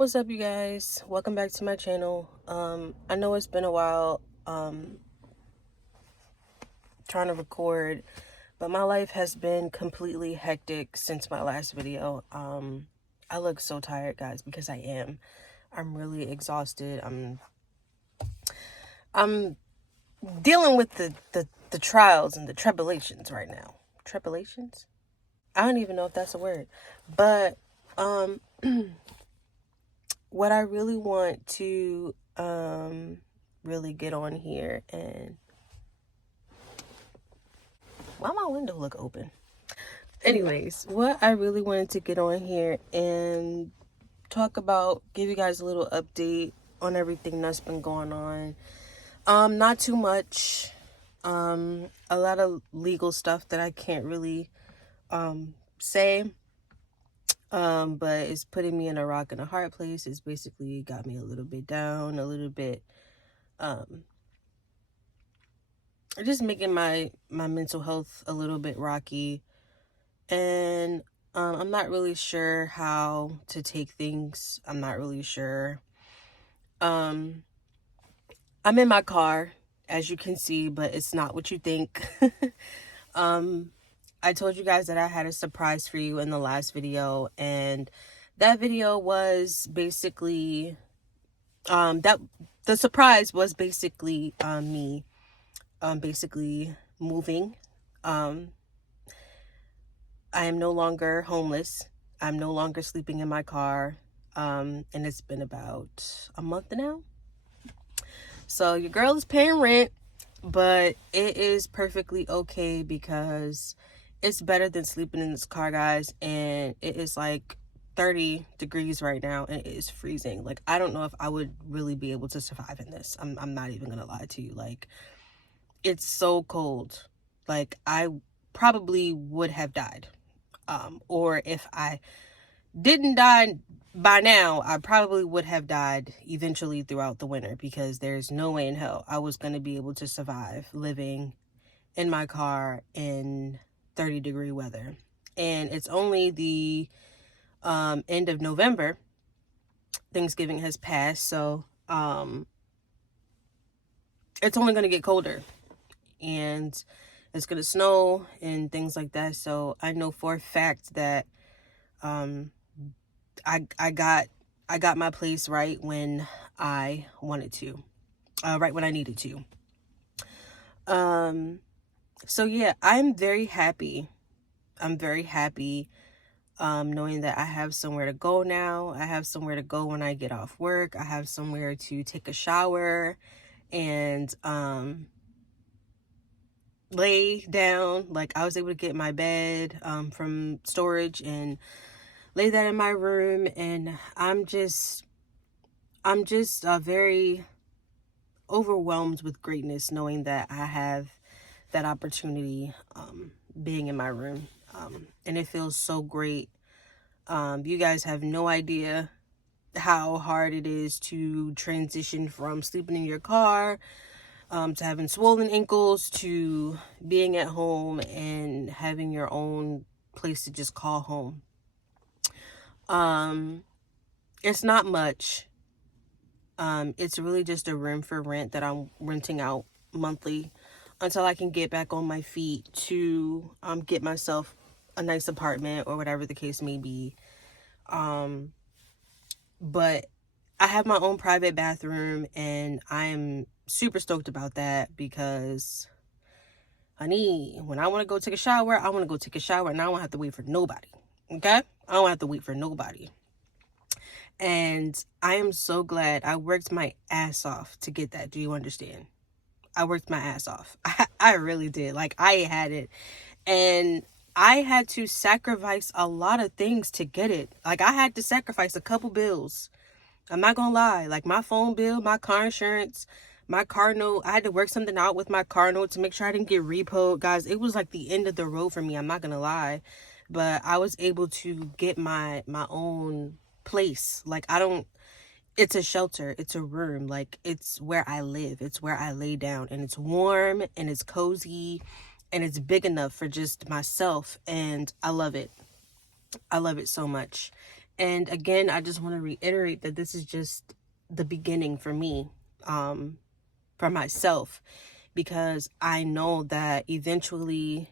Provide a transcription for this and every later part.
What's up, you guys? Welcome back to my channel. I know it's been a while trying to record, but my life has been completely hectic since my last video. I look so tired, guys, because I am. I'm really exhausted. I'm dealing with the trials and the tribulations right now. Tribulations? I don't even know if that's a word. But what I really want to really get on here, and why my window look open? Anyways, what I really wanted to get on here and talk about, give you guys a little update on everything that's been going on. Not too much. A lot of legal stuff that I can't really say. But it's putting me in a rock and a hard place. It's basically got me a little bit down, a little bit just making my mental health a little bit rocky. And I'm not really sure how to take things. I'm not really sure. I'm in my car, as you can see, but it's not what you think. I told you guys that I had a surprise for you in the last video, and that video was basically that the surprise was basically me basically moving. I am no longer homeless. I'm no longer sleeping in my car. And it's been about a month now. So your girl is paying rent, but it is perfectly okay because it's better than sleeping in this car, guys. And it is like 30 degrees right now, and it is freezing. Like, I don't know if I would really be able to survive in this. I'm not even gonna lie to you. Like, it's so cold. Like, I probably would have died. Or if I didn't die by now, I probably would have died eventually throughout the winter, because there's no way in hell I was going to be able to survive living in my car in 30-degree weather. And it's only the end of November. Thanksgiving has passed, so it's only going to get colder, and it's going to snow and things like that. So I know for a fact that I got my place right when I wanted to, right when I needed to. So yeah, I'm very happy. I'm very happy knowing that I have somewhere to go now. I have somewhere to go when I get off work. I have somewhere to take a shower and lay down. Like, I was able to get my bed from storage and lay that in my room, and I'm just very overwhelmed with greatness knowing that I have that opportunity being in my room, and it feels so great. You guys have no idea how hard it is to transition from sleeping in your car to having swollen ankles to being at home and having your own place to just call home. It's not much. It's really just a room for rent that I'm renting out monthly until I can get back on my feet to get myself a nice apartment or whatever the case may be. But I have my own private bathroom, and I'm super stoked about that because, honey, when I want to go take a shower, I want to go take a shower, and I don't have to wait for nobody. Okay? I don't have to wait for nobody. And I am so glad I worked my ass off to get that. Do you understand? I worked my ass off. I really did. Like, I had it. And I had to sacrifice a lot of things to get it. Like, I had to sacrifice a couple bills. I'm not gonna lie. Like, my phone bill, my car insurance, my car note. I had to work something out with my car note to make sure I didn't get repoed. Guys, it was like the end of the road for me. I'm not gonna lie. But I was able to get my own place. Like, it's a shelter, it's a room, like, it's where I live, it's where I lay down, and it's warm and it's cozy and it's big enough for just myself, and I love it so much. And again, I just want to reiterate that this is just the beginning for me, for myself, because I know that eventually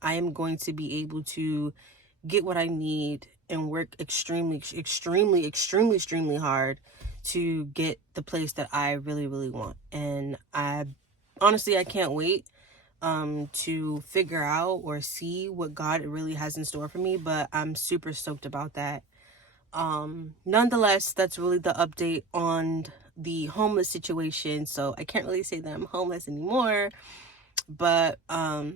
I am going to be able to get what I need and work extremely hard to get the place that I really want. And I can't wait to figure out or see what God really has in store for me, but I'm super stoked about that. Nonetheless, that's really the update on the homeless situation. So I can't really say that I'm homeless anymore, but I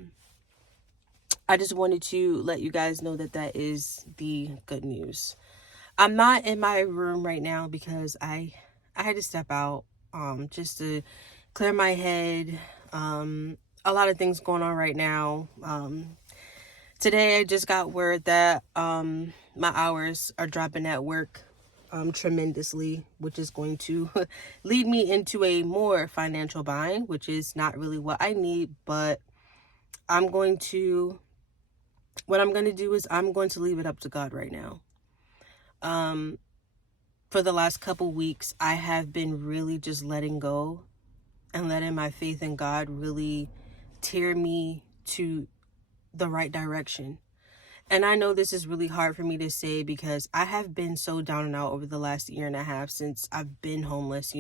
just wanted to let you guys know that that is the good news. I'm not in my room right now because I had to step out just to clear my head. A lot of things going on right now. Today I just got word that my hours are dropping at work tremendously, which is going to lead me into a more financial bind, which is not really what I need. But what I'm going to do is I'm going to leave it up to God right now. For the last couple weeks, I have been really just letting go and letting my faith in God really tear me to the right direction. And I know this is really hard for me to say because I have been so down and out over the last year and a half since I've been homeless,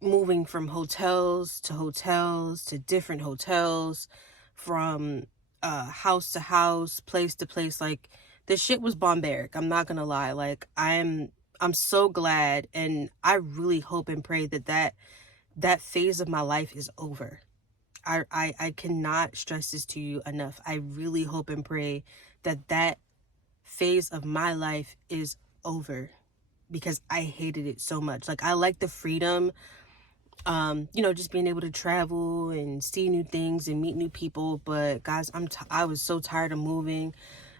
moving from hotels to different hotels, from house to house, place to place. Like, the shit was barbaric. I'm not gonna lie. Like, I'm so glad, and I really hope and pray that phase of my life is over. I cannot stress this to you enough. I really hope and pray that phase of my life is over, because I hated it so much. Like, I like the freedom, just being able to travel and see new things and meet new people. But guys, I was so tired of moving.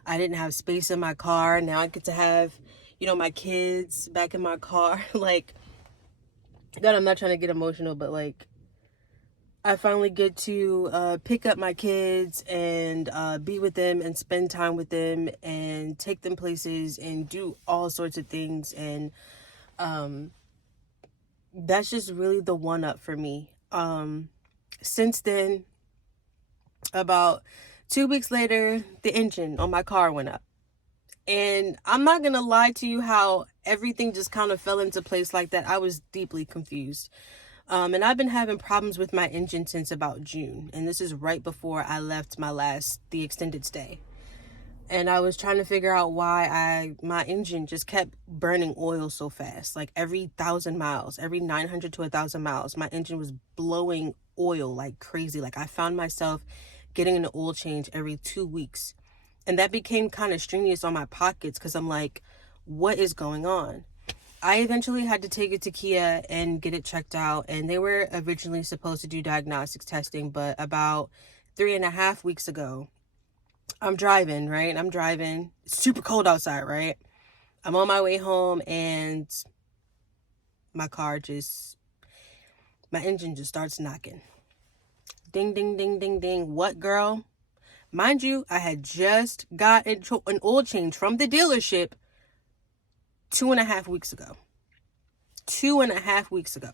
I didn't have space in my car. Now I get to have, my kids back in my car. Like, God, I'm not trying to get emotional, but like, I finally get to pick up my kids and be with them and spend time with them and take them places and do all sorts of things. And that's just really the one up for me. Since then, about 2 weeks later, the engine on my car went up. And I'm not going to lie to you how everything just kind of fell into place like that. I was deeply confused. And I've been having problems with my engine since about June. And this is right before I left the extended stay. And I was trying to figure out why my engine just kept burning oil so fast. Like, every 1,000 miles, every 900 to 1,000 miles, my engine was blowing oil like crazy. Like, I found myself getting an oil change every 2 weeks. And that became kind of strenuous on my pockets because I'm like, what is going on? I eventually had to take it to Kia and get it checked out. And they were originally supposed to do diagnostics testing, but about 3.5 weeks ago, I'm driving, right? It's super cold outside, right? I'm on my way home and my engine just starts knocking. Ding, ding, ding, ding, ding. What, girl? Mind you, I had just got an oil change from the dealership 2.5 weeks ago. 2.5 weeks ago.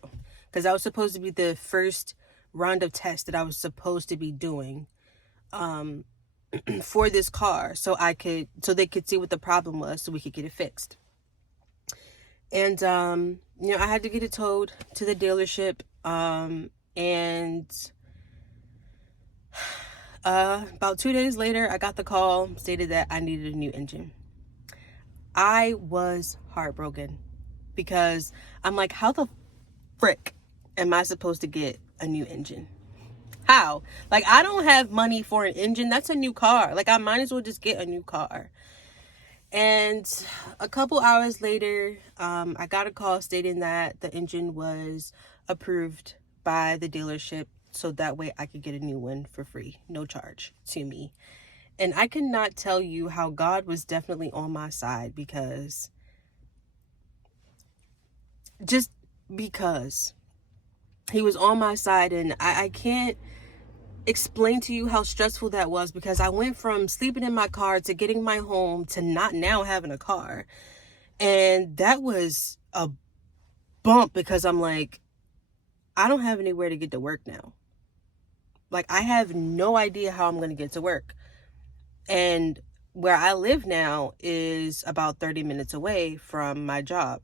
Because that was supposed to be the first round of tests that I was supposed to be doing for this car, so they could see what the problem was, so we could get it fixed. And I had to get it towed to the dealership, and about 2 days later, I got the call, stated that I needed a new engine. I was heartbroken because I'm like, how the frick am I supposed to get a new engine? How? Like, I don't have money for an engine. That's a new car. Like, I might as well just get a new car. And a couple hours later, I got a call stating that the engine was approved by the dealership, so that way I could get a new one for free, no charge to me. And I cannot tell you how God was definitely on my side, because he was on my side. And I can't explain to you how stressful that was, because I went from sleeping in my car to getting my home to not now having a car. And that was a bump because I'm like, I don't have anywhere to get to work now. Like, I have no idea how I'm going to get to work. And where I live now is about 30 minutes away from my job.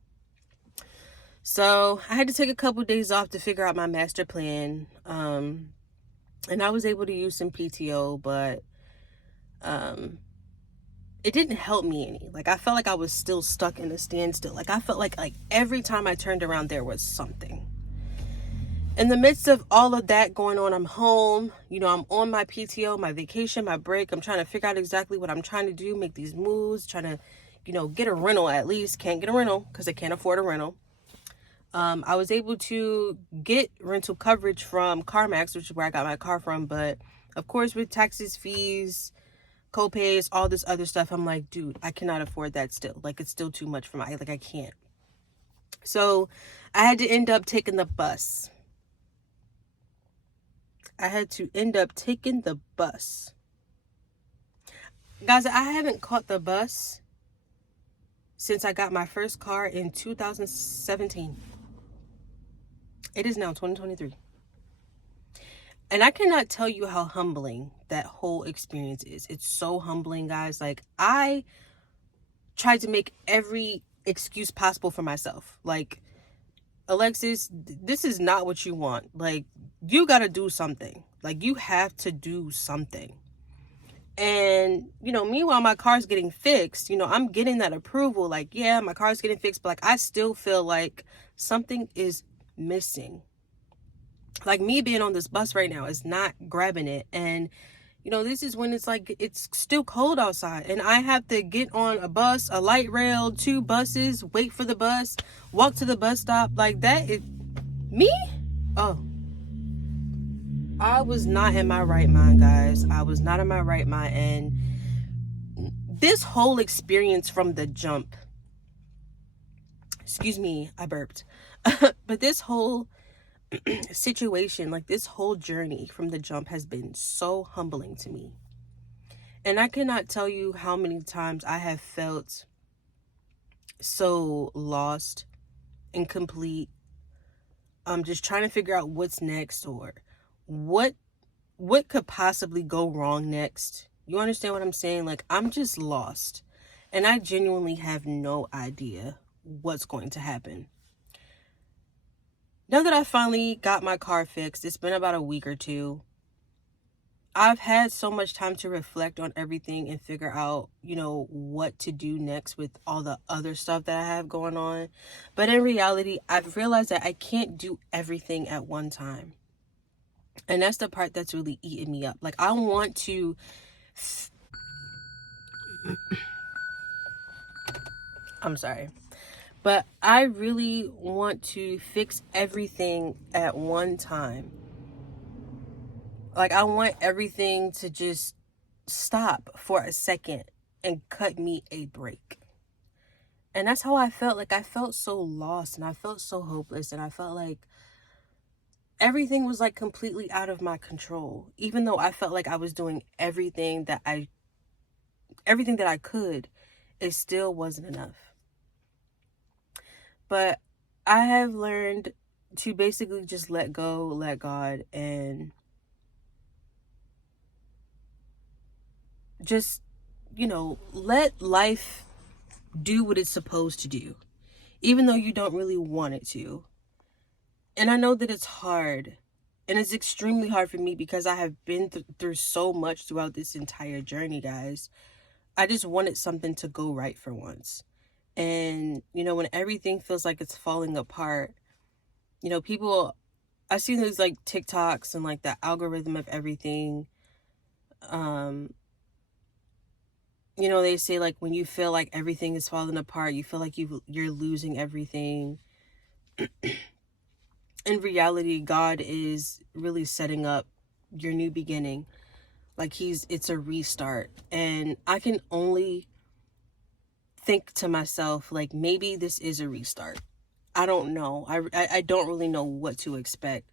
So I had to take a couple days off to figure out my master plan. And I was able to use some PTO, but it didn't help me any. Like, I felt like I was still stuck in a standstill. Like, I felt like every time I turned around, there was something. In the midst of all of that going on, I'm home. I'm on my PTO, my vacation, my break. I'm trying to figure out exactly what I'm trying to do, make these moves, trying to, get a rental at least. Can't get a rental because I can't afford a rental. I was able to get rental coverage from CarMax, which is where I got my car from. But of course, with taxes, fees, co-pays, all this other stuff, I'm like, dude, I cannot afford that still. Like, it's still too much for my, I can't. So I had to end up taking the bus. Guys, I haven't caught the bus since I got my first car in 2017. It is now 2023. And I cannot tell you how humbling that whole experience is. It's so humbling, guys. Like, I tried to make every excuse possible for myself. Like, Alexis, this is not what you want. Like, you got to do something. Like, you have to do something. And, meanwhile, my car's getting fixed. I'm getting that approval. Like, yeah, my car's getting fixed. But, like, I still feel like something is missing. Like, me being on this bus right now is not grabbing it. And, this is when it's like, it's still cold outside. And I have to get on a bus, a light rail, 2 buses, wait for the bus, walk to the bus stop. Like, that is me? Oh. I was not in my right mind, guys. I was not in my right mind. And this whole experience from the jump, excuse me, I burped. But this whole situation, like this whole journey from the jump, has been so humbling to me. And I cannot tell you how many times I have felt so lost, incomplete. I'm just trying to figure out what's next, or what could possibly go wrong next. You understand what I'm saying? Like, I'm just lost. And I genuinely have no idea what's going to happen. Now that I finally got my car fixed, it's been about a week or two. I've had so much time to reflect on everything and figure out, what to do next with all the other stuff that I have going on. But in reality, I've realized that I can't do everything at one time. And that's the part that's really eating me up. Like, I want to... I'm sorry. But I really want to fix everything at one time. Like, I want everything to just stop for a second and cut me a break. And that's how I felt. Like, I felt so lost and I felt so hopeless, and I felt like everything was like completely out of my control. Even though I felt like I was doing everything that I could, it still wasn't enough. But I have learned to basically just let go, let God, and just, let life do what it's supposed to do, even though you don't really want it to. And I know that it's hard, and it's extremely hard for me because I have been through so much throughout this entire journey, guys. I just wanted something to go right for once. And, when everything feels like it's falling apart, people, I've seen those like TikToks and like the algorithm of everything. They say like when you feel like everything is falling apart, you feel like you're losing everything. In reality, God is really setting up your new beginning. Like, it's a restart. And I can only think to myself, like, maybe this is a restart. I don't know. I don't really know what to expect.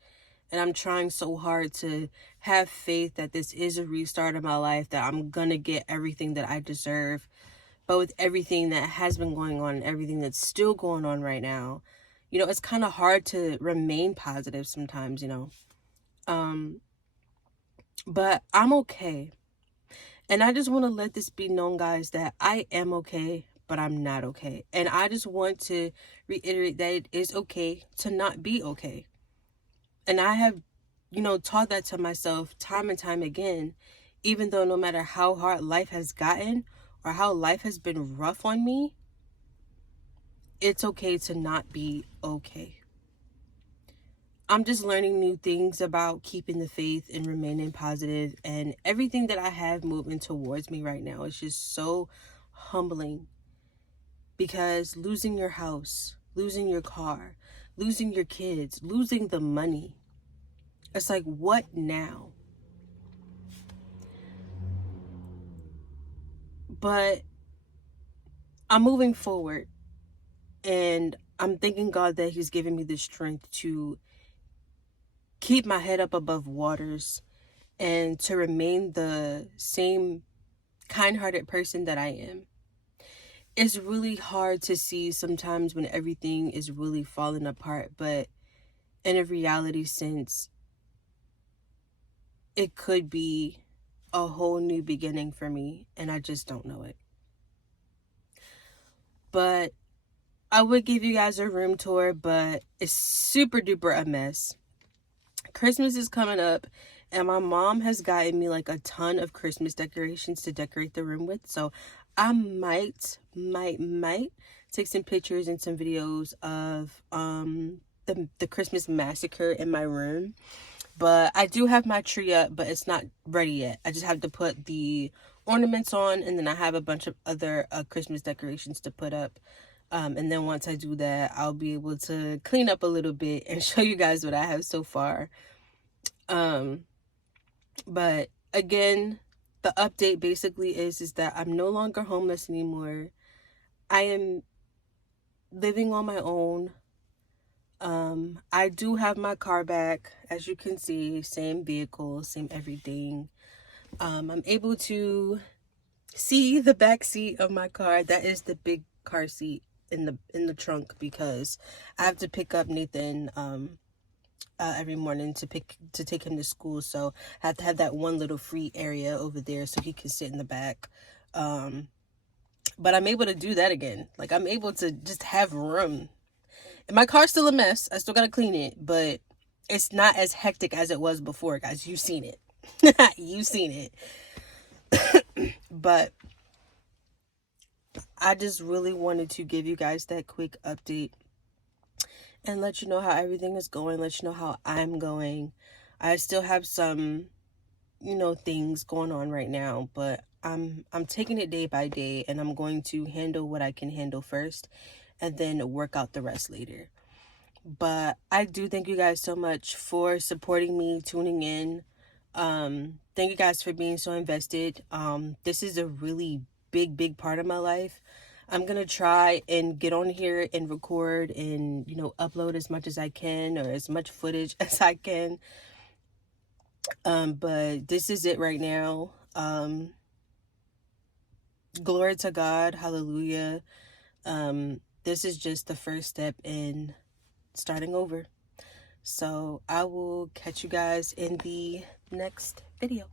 And I'm trying so hard to have faith that this is a restart of my life, that I'm gonna get everything that I deserve. But with everything that has been going on and everything that's still going on right now, you know, it's kind of hard to remain positive sometimes, you know. But I'm okay. And I just want to let this be known, guys, that I am okay, but I'm not okay. And I just want to reiterate that it is okay to not be okay. And I have, you know, taught that to myself time and time again, even though no matter how hard life has gotten or how life has been rough on me, it's okay to not be okay. I'm just learning new things about keeping the faith and remaining positive, and everything that I have moving towards me right now is just so humbling, because losing your house, losing your car, losing your kids, losing the money, it's like, what now? But I'm moving forward, and I'm thanking God that he's given me the strength to keep my head up above waters and to remain the same kind-hearted person that I am. It's really hard to see sometimes when everything is really falling apart, but in a reality sense, it could be a whole new beginning for me, and I just don't know it. But I would give you guys a room tour, but it's super duper a mess. Christmas is coming up, and my mom has gotten me like a ton of Christmas decorations to decorate the room with, so I might take some pictures and some videos of the Christmas massacre in my room. But I do have my tree up, but it's not ready yet. I just have to put the ornaments on, and then I have a bunch of other Christmas decorations to put up. And then once I do that, I'll be able to clean up a little bit and show you guys what I have so far. But again, the update basically is that I'm no longer homeless anymore. I am living on my own. I do have my car back, as you can see, same vehicle, same everything. I'm able to see the back seat of my car. That is the big car seat in the trunk, because I have to pick up Nathan every morning to take him to school, so I have to have that one little free area over there so he can sit in the back. But I'm able to do that again. Like, I'm able to just have room. And my car's still a mess. I still gotta clean it, but it's not as hectic as it was before, guys. You've seen it. You've seen it. But I just really wanted to give you guys that quick update and let you know how everything is going, let you know how I'm going. I still have some, you know, things going on right now, but I'm taking it day by day, and I'm going to handle what I can handle first and then work out the rest later. But I do thank you guys so much for supporting me, tuning in. Thank you guys for being so invested. This is a really big part of my life. I'm gonna try and get on here and record and, you know, upload as much as I can, or as much footage as I can. But this is it right now. Glory to God, hallelujah. This is just the first step in starting over. So I will catch you guys in the next video.